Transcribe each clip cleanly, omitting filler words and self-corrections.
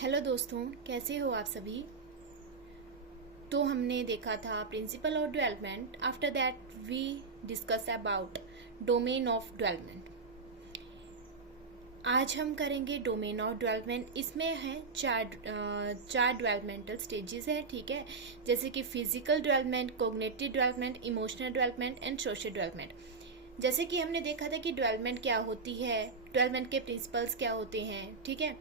Hello दोस्तों, कैसे हो आप सभी। तो हमने देखा था principle of development. After that we discuss about domain of development. आज हम करेंगे डोमेन ऑफ डेवलपमेंट। इसमें है चार डेवलपमेंटल स्टेजेस है, ठीक है। जैसे कि physical development, cognitive development, emotional development and social development. जैसे कि हमने देखा था कि डेवलपमेंट क्या होती है, डेवलपमेंट के प्रिंसिपल्स क्या होते हैं, ठीक है।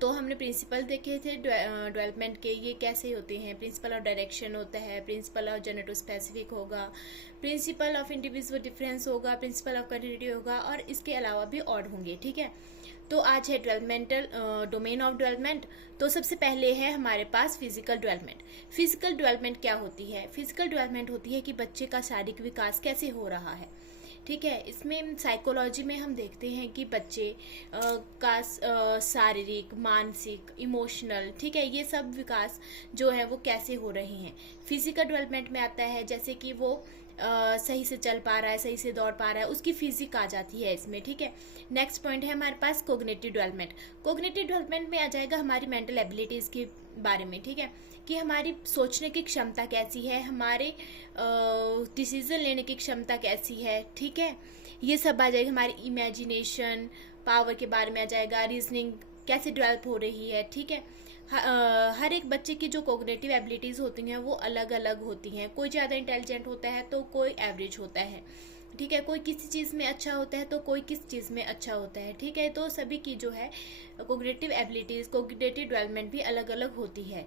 तो हमने प्रिंसिपल देखे थे डेवलपमेंट के, ये कैसे होते हैं। प्रिंसिपल ऑफ डायरेक्शन होता है, प्रिंसिपल ऑफ जेनेटो स्पेसिफिक होगा, प्रिंसिपल ऑफ इंडिविजुअल डिफरेंस होगा, प्रिंसिपल ऑफ कंटिन्यूटी होगा और इसके अलावा भी और होंगे, ठीक है। तो आज है डेवलपमेंटल डोमेन ऑफ डेवलपमेंट। तो सबसे पहले है हमारे पास फिजिकल डेवलपमेंट। फिजिकल डेवलपमेंट क्या होती है। फिजिकल डेवलपमेंट होती है कि बच्चे का शारीरिक विकास कैसे हो रहा है, ठीक है। इसमें साइकोलॉजी में हम देखते हैं कि बच्चे का शारीरिक, मानसिक, इमोशनल, ठीक है, ये सब विकास जो है वो कैसे हो रहे हैं। फिजिकल डेवलपमेंट में आता है जैसे कि वो सही से चल पा रहा है, सही से दौड़ पा रहा है, उसकी फिजिक आ जाती है इसमें, ठीक है। नेक्स्ट पॉइंट है हमारे पास कोग्निटिव डेवलपमेंट। कोग्निटिव डेवलपमेंट में आ जाएगा हमारी मेंटल एबिलिटीज के बारे में, ठीक है, कि हमारी सोचने की क्षमता कैसी है, हमारे डिसीजन लेने की क्षमता कैसी है, ठीक है। ये सब आ जाएगा। हमारी इमेजिनेशन पावर के बारे में आ जाएगा, रीजनिंग कैसे डेवलप हो रही है, ठीक है। हर एक बच्चे की जो कोग्निटिव एबिलिटीज होती हैं वो अलग अलग होती हैं। कोई ज़्यादा इंटेलिजेंट होता है तो कोई एवरेज होता है, ठीक है। कोई किसी चीज़ में अच्छा होता है तो कोई किस चीज़ में अच्छा होता है, ठीक है। तो सभी की जो है कोग्निटिव एबिलिटीज, कोग्निटिव डेवलपमेंट भी अलग अलग होती है।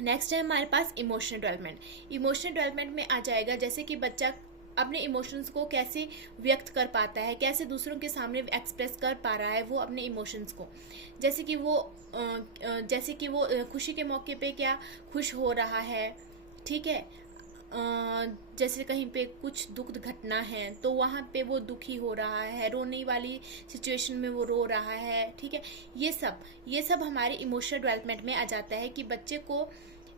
नेक्स्ट है हमारे पास इमोशनल डेवलपमेंट। इमोशनल डेवलपमेंट में आ जाएगा जैसे कि बच्चा अपने इमोशंस को कैसे व्यक्त कर पाता है, कैसे दूसरों के सामने एक्सप्रेस कर पा रहा है वो अपने इमोशंस को। जैसे कि वो खुशी के मौके पे क्या खुश हो रहा है, ठीक है। जैसे कहीं पे कुछ दुख घटना है तो वहाँ पे वो दुखी हो रहा है, रोने वाली सिचुएशन में वो रो रहा है, ठीक है। ये सब हमारे इमोशनल डेवलपमेंट में आ जाता है कि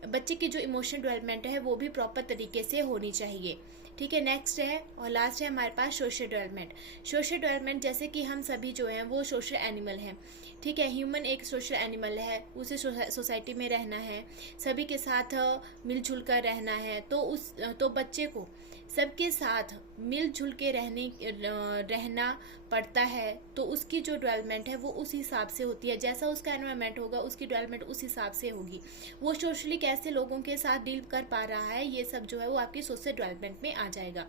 बच्चे की जो इमोशनल डेवलपमेंट है वो भी प्रॉपर तरीके से होनी चाहिए, ठीक है। नेक्स्ट है और लास्ट है हमारे पास सोशल डेवलपमेंट। सोशल डेवलपमेंट जैसे कि हम सभी जो हैं वो सोशल एनिमल हैं, ठीक है। ह्यूमन एक सोशल एनिमल है, उसे सोसाइटी में रहना है, सभी के साथ मिलजुल कर रहना है। तो बच्चे को सबके साथ मिलजुल के रहना पड़ता है। तो उसकी जो डेवलपमेंट है वो उस हिसाब से होती है, जैसा उसका एनवायरनमेंट होगा उसकी डेवलपमेंट उस हिसाब से होगी। वो सोशली कैसे लोगों के साथ डील कर पा रहा है, ये सब जो है वो आपकी सोशल डेवलपमेंट में आ जाएगा।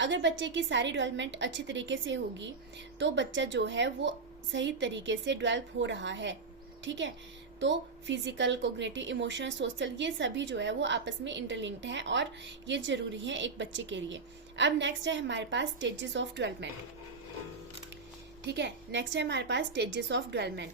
अगर बच्चे की सारी डेवलपमेंट अच्छी तरीके से होगी तो बच्चा जो है वो सही तरीके से डेवलप हो रहा है, ठीक है। तो फिजिकल, कोग्निटिव, इमोशनल, सोशल ये सभी जो है वो आपस में इंटरलिंक्ड हैं और ये जरूरी है एक बच्चे के लिए। अब नेक्स्ट है हमारे पास स्टेजेस ऑफ डेवलपमेंट, ठीक है। नेक्स्ट है हमारे पास स्टेजेस ऑफ डेवलपमेंट।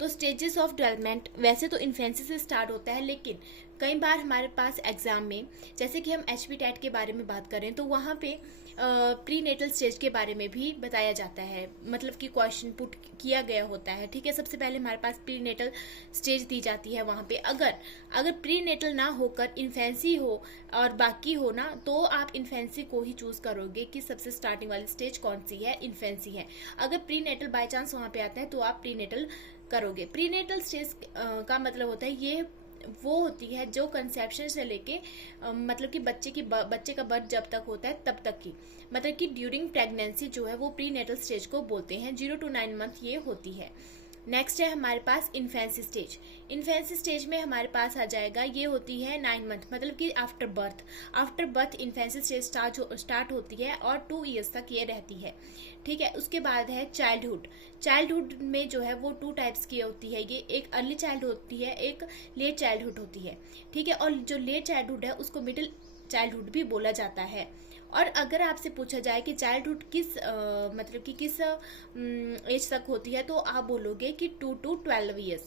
तो स्टेजेस ऑफ डेवलपमेंट वैसे तो इन्फेंसी से स्टार्ट होता है, लेकिन कई बार हमारे पास एग्जाम में जैसे कि हम एचपी टेट के बारे में बात करें तो वहाँ पे प्री नेटल स्टेज के बारे में भी बताया जाता है, मतलब कि क्वेश्चन पुट किया गया होता है, ठीक है। सबसे पहले हमारे पास प्री नेटल स्टेज दी जाती है। वहाँ पे अगर प्री नेटल ना होकर इन्फेंसी हो और बाकी हो ना, तो आप इन्फेंसी को ही चूज करोगे कि सबसे स्टार्टिंग वाली स्टेज कौन सी है, इन्फेंसी है। अगर प्री नेटल बाई चांस वहाँ पे आता है तो आप प्री नेटल करोगे। प्री नेटल स्टेज का मतलब होता है ये वो होती है जो कंसेप्शन से लेके मतलब कि बच्चे का बर्थ जब तक होता है तब तक की, मतलब कि ड्यूरिंग प्रेगनेंसी जो है वो प्री नेटल स्टेज को बोलते हैं। 0 to 9 मंथ ये होती है। नेक्स्ट है हमारे पास इन्फेंसी स्टेज। इन्फेंसी स्टेज में हमारे पास आ जाएगा, ये होती है 9 मंथ, मतलब कि after birth infancy stage start होती है और 2 ईयर्स तक ये रहती है, ठीक है। उसके बाद है चाइल्डहुड में जो है वो 2 टाइप्स की होती है। ये एक अर्ली चाइल्ड होती है, एक लेट चाइल्डहुड होती है, ठीक है। और जो लेट चाइल्डहुड है उसको मिडिल चाइल्डहुड भी बोला जाता है। और अगर आपसे पूछा जाए कि चाइल्डहुड मतलब कि किस एज तक होती है तो आप बोलोगे कि 2 to 12 ईयर्स,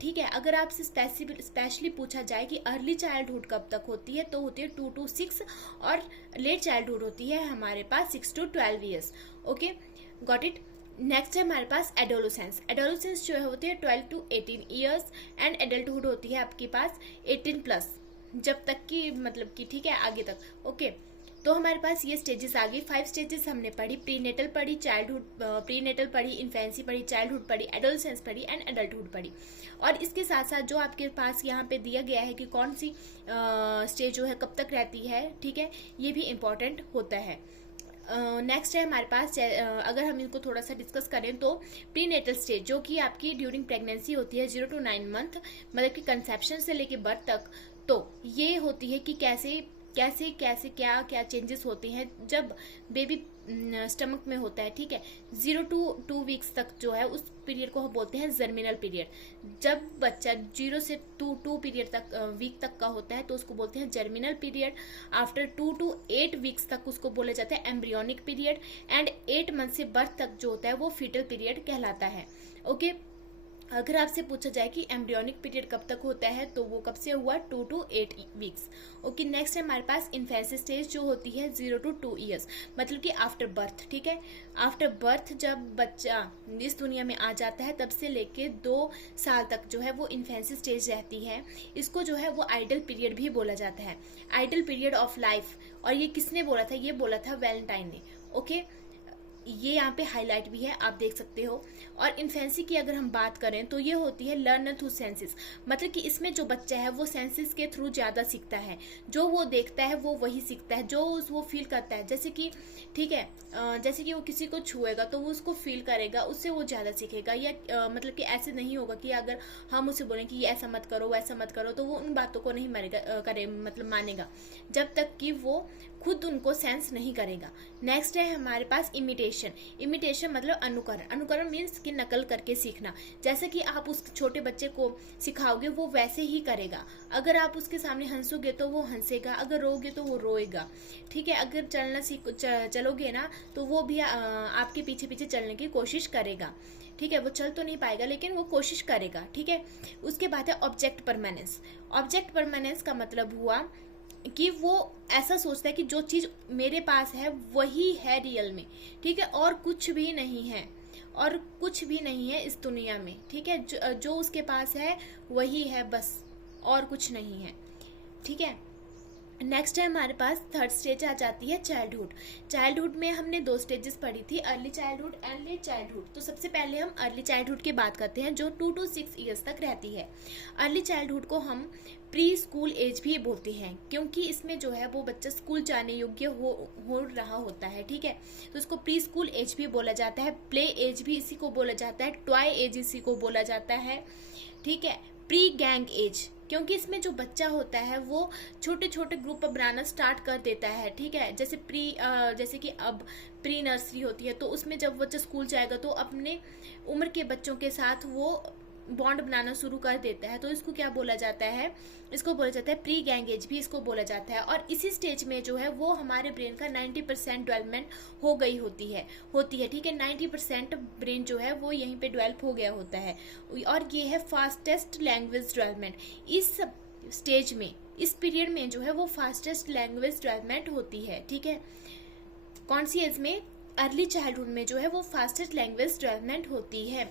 ठीक है। अगर आपसे स्पेशली पूछा जाए कि अर्ली चाइल्डहुड कब तक होती है तो होती है 2 to 6 और लेट चाइल्डहुड होती है हमारे पास 6 to 12 years. Okay, got it. Next है हमारे पास एडोलोसेंस। एडोलोसेंस जो है होती है 12 to 18 ईयर्स एंड एडल्टहुड होती है आपके पास 18 प्लस, जब तक की मतलब कि, ठीक है, आगे तक। ओके, तो हमारे पास ये स्टेजेस आ गई। 5 स्टेजेस हमने पढ़ी, प्रीनेटल पढ़ी, चाइल्डहुड प्रीनेटल पढ़ी, इन्फेंसी पढ़ी, चाइल्डहुड पढ़ी, एडोलसेंस पढ़ी एंड एडल्टहुड पढ़ी। और इसके साथ साथ जो आपके पास यहाँ पे दिया गया है कि कौन सी स्टेज जो है कब तक रहती है, ठीक है, ये भी इम्पोर्टेंट होता है। नेक्स्ट है हमारे पास, अगर हम इनको थोड़ा सा डिस्कस करें तो प्रीनेटल स्टेज जो कि आपकी ड्यूरिंग प्रेगनेंसी होती है 0 to 9 मंथ, मतलब कि कंसेप्शन से लेके बर्थ तक। तो ये होती है कि कैसे कैसे कैसे क्या क्या चेंजेस होते हैं जब बेबी स्टमक में होता है, ठीक है। 0 to 2 वीक्स तक जो है उस पीरियड को हम बोलते हैं जर्मिनल पीरियड। जब बच्चा 0 से 2 पीरियड तक वीक तक का होता है तो उसको बोलते हैं germinal period. After 2 to 8 weeks तक उसको बोला जाता है एम्ब्रियोनिक पीरियड। एंड 8 मंथ से बर्थ तक जो होता है वो फीटल पीरियड कहलाता है। ओके, अगर आपसे पूछा जाए कि एम्ब्रियोनिक पीरियड कब तक होता है तो वो कब से हुआ, 2 to 8 वीक्स। ओके, नेक्स्ट है हमारे पास इन्फेंसी स्टेज जो होती है 0 to 2 ईयर्स, मतलब कि आफ्टर बर्थ, ठीक है। आफ्टर बर्थ जब बच्चा इस दुनिया में आ जाता है तब से लेके 2 साल तक जो है वो इन्फेंसी स्टेज रहती है। इसको जो है वो आइडल पीरियड भी बोला जाता है, आइडल पीरियड ऑफ लाइफ। और ये किसने बोला था, ये बोला था वैलेंटाइन ने। ओके, ये यहाँ पे हाईलाइट भी है, आप देख सकते हो। और इन्फेंसी की अगर हम बात करें तो ये होती है लर्न थ्रू सेंसेस, मतलब कि इसमें जो बच्चा है वो सेंसेस के थ्रू ज्यादा सीखता है। जो वो देखता है वो वही सीखता है, जो वो फील करता है। जैसे कि, ठीक है, जैसे कि वो किसी को छुएगा तो वो उसको फील करेगा, उससे वो ज्यादा सीखेगा। या मतलब कि ऐसे नहीं होगा कि अगर हम उसे बोलें कि ये ऐसा मत करो वैसा मत करो तो वो उन बातों को नहीं मानेगा जब तक कि वो खुद उनको सेंस नहीं करेगा। नेक्स्ट है हमारे पास इमिटेशन। इमिटेशन मतलब अनुकरण। अनुकरण मीन्स कि नकल करके सीखना। जैसे कि आप उस छोटे बच्चे को सिखाओगे वो वैसे ही करेगा। अगर आप उसके सामने हंसोगे तो वो हंसेगा, अगर रोओगे तो वो रोएगा, ठीक है। अगर चलोगे ना तो वो भी आपके पीछे पीछे चलने की कोशिश करेगा, ठीक है। वो चल तो नहीं पाएगा लेकिन वो कोशिश करेगा, ठीक है। उसके बाद है ऑब्जेक्ट परमानेंस। ऑब्जेक्ट परमानेंस का मतलब हुआ कि वो ऐसा सोचता है कि जो चीज मेरे पास है वही है रियल में, ठीक है, और कुछ भी नहीं है, और कुछ भी नहीं है इस दुनिया में, ठीक है। जो उसके पास है वही है बस, और कुछ नहीं है, ठीक है। नेक्स्ट है हमारे पास थर्ड स्टेज आ जाती है चाइल्डहुड। चाइल्डहुड में हमने 2 स्टेजेस पढ़ी थी, early childhood and let childhood. तो सबसे पहले हम अर्ली चाइल्डहुड की बात करते हैं जो 2 to 6 ईयर्स तक रहती है। अर्ली चाइल्डहुड को हम प्री स्कूल एज भी बोलते हैं क्योंकि इसमें जो है वो बच्चा स्कूल जाने योग्य हो रहा होता है, ठीक है। तो इसको प्री स्कूल एज भी बोला जाता है, प्ले एज भी इसी को बोला जाता है, टॉय एज इसी को बोला जाता है, ठीक है। प्री गैंग एज क्योंकि इसमें जो बच्चा होता है वो छोटे छोटे ग्रुप बनाना स्टार्ट कर देता है, ठीक है। जैसे कि अब प्री नर्सरी होती है तो उसमें जब बच्चा स्कूल जाएगा तो अपने उम्र के बच्चों के साथ वो बॉन्ड बनाना शुरू कर देता है। तो इसको क्या बोला जाता है, इसको बोला जाता है प्री गैंग एज भी इसको बोला जाता है। और इसी स्टेज में जो है वो हमारे ब्रेन का 90% डेवलपमेंट हो गई होती है, ठीक है। 90% ब्रेन जो है वो यहीं पे डेवलप हो गया होता है। और ये है फास्टेस्ट लैंग्वेज डेवलपमेंट। इस स्टेज में, इस पीरियड में जो है वो फास्टेस्ट लैंग्वेज डेवलपमेंट होती है, ठीक है। कौन सी एज में, अर्ली चाइल्डहुड में जो है वो फास्टेस्ट लैंग्वेज डेवलपमेंट होती है,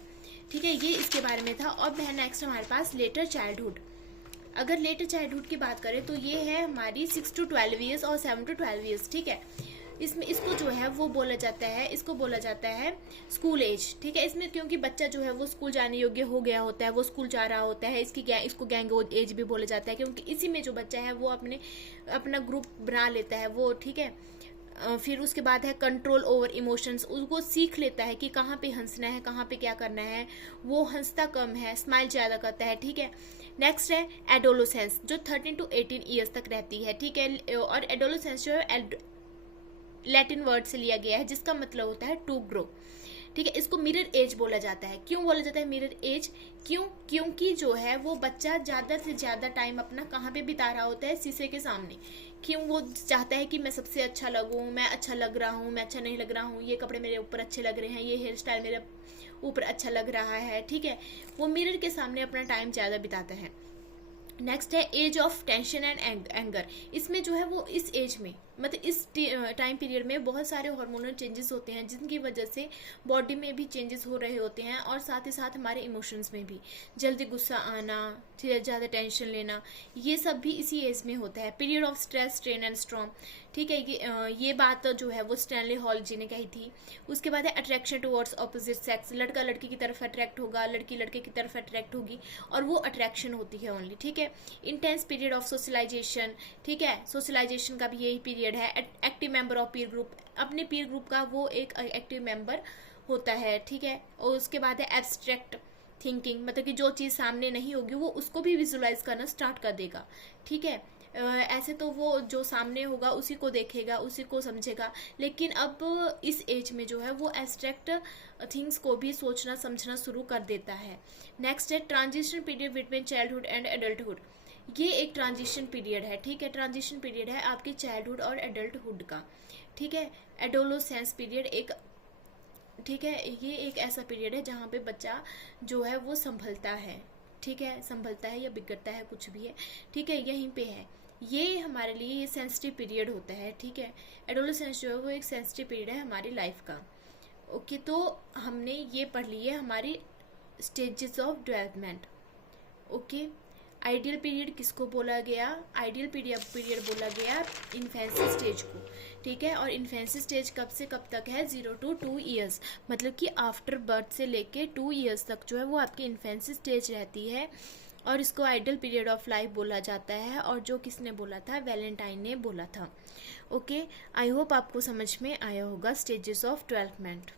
ठीक है। ये इसके बारे में था। अब है नेक्स्ट हमारे पास लेटर चाइल्डहुड। अगर लेटर चाइल्डहुड की बात करें तो ये है हमारी 6 to 12 ईयर्स और 7 to 12 ईयर्स, ठीक है। इसमें इसको जो है वो बोला जाता है, इसको बोला जाता है स्कूल एज, ठीक है। इसमें क्योंकि बच्चा जो है वो स्कूल जाने योग्य हो गया होता है, वो स्कूल जा रहा होता है, इसको गैंग एज भी बोला जाता है क्योंकि इसी में जो बच्चा है वो अपना ग्रुप बना लेता है वो, ठीक है। फिर उसके बाद है कंट्रोल ओवर इमोशंस। उसको सीख लेता है कि कहाँ पे हंसना है, कहाँ पे क्या करना है। वो हंसता कम है, स्माइल ज़्यादा करता है, ठीक है। नेक्स्ट है एडोलोसेंस जो 13 to 18 ईयर्स तक रहती है, ठीक है। और एडोलोसेंस जो है लैटिन वर्ड से लिया गया है जिसका मतलब होता है टू ग्रो, ठीक है। इसको मिरर एज बोला जाता है। क्यों बोला जाता है मिरर एज, क्योंकि जो है वो बच्चा ज़्यादा से ज़्यादा टाइम अपना कहाँ पे बिता रहा होता है, शीशे के सामने। क्यों, वो चाहता है कि मैं सबसे अच्छा लगूं, मैं अच्छा लग रहा हूँ, मैं अच्छा नहीं लग रहा हूँ, ये कपड़े मेरे ऊपर अच्छे लग रहे हैं, ये हेयर स्टाइल मेरे ऊपर अच्छा लग रहा है, ठीक है। वो मिरर के सामने अपना टाइम ज़्यादा बिताता है। नेक्स्ट है age of tension and anger. इसमें जो है वो इस एज में मतलब इस टाइम पीरियड में बहुत सारे हार्मोनल चेंजेस होते हैं जिनकी वजह से बॉडी में भी चेंजेस हो रहे होते हैं, और साथ ही साथ हमारे इमोशंस में भी जल्दी गुस्सा आना, ज़्यादा टेंशन लेना, ये सब भी इसी एज में होता है। Period of stress, strain and storm, ठीक है, ये बात जो है वो स्टैनली हॉल जी ने कही थी। उसके बाद है अट्रैक्शन टुवर्ड्स ऑपोजिट सेक्स, लड़का लड़की की तरफ अट्रैक्ट होगा, लड़की लड़के की तरफ अट्रैक्ट होगी, और वो अट्रैक्शन होती है ओनली, ठीक है। इंटेंस पीरियड ऑफ सोशलाइजेशन, ठीक है, सोशलाइजेशन का भी यही पीरियड है। Active member of Pir group, अपने पीर ग्रुप का वो एक एक्टिव मेंबर होता है, ठीक है। और उसके बाद है एब्स्ट्रैक्ट थिंकिंग, मतलब कि जो चीज़ सामने नहीं होगी वो उसको भी विजुलाइज करना स्टार्ट कर देगा, ठीक है। ऐसे तो वो जो सामने होगा उसी को देखेगा, उसी को समझेगा, लेकिन अब इस एज में जो है वो एब्स्ट्रैक्ट थिंग्स को भी सोचना समझना शुरू कर देता है। नेक्स्ट है transition period between childhood and adulthood. ये एक ट्रांजिशन पीरियड है, ठीक है, ट्रांजिशन पीरियड है आपके चाइल्डहुड और एडल्टहुड का, ठीक है। एडोलोसेंस पीरियड एक, ठीक है, ये एक ऐसा पीरियड है जहाँ पे बच्चा जो है वो संभलता है, ठीक है, संभलता है या बिगड़ता है कुछ भी है, ठीक है, यहीं पे है। ये हमारे लिए ये सेंसिटिव पीरियड होता है, ठीक है। एडोलेसेंस जो है वो एक सेंसिटिव पीरियड है हमारी लाइफ का। ओके, तो हमने ये पढ़ ली है हमारी stages of development. Okay, ideal period किसको बोला गया? आइडियल पीरियड बोला गया इन्फेंसी स्टेज को, ठीक है। और इन्फेंसी स्टेज कब से कब तक है? 0 to 2 ईयर्स, मतलब कि आफ्टर बर्थ से लेके 2 ईयर्स तक जो है वो आपकी इन्फेंसी स्टेज रहती है, और इसको आइडियल पीरियड ऑफ लाइफ बोला जाता है। और जो किसने बोला था? वैलेंटाइन ने बोला था। ओके, आई होप आपको समझ में आया होगा स्टेजेस ऑफ डेवलपमेंट।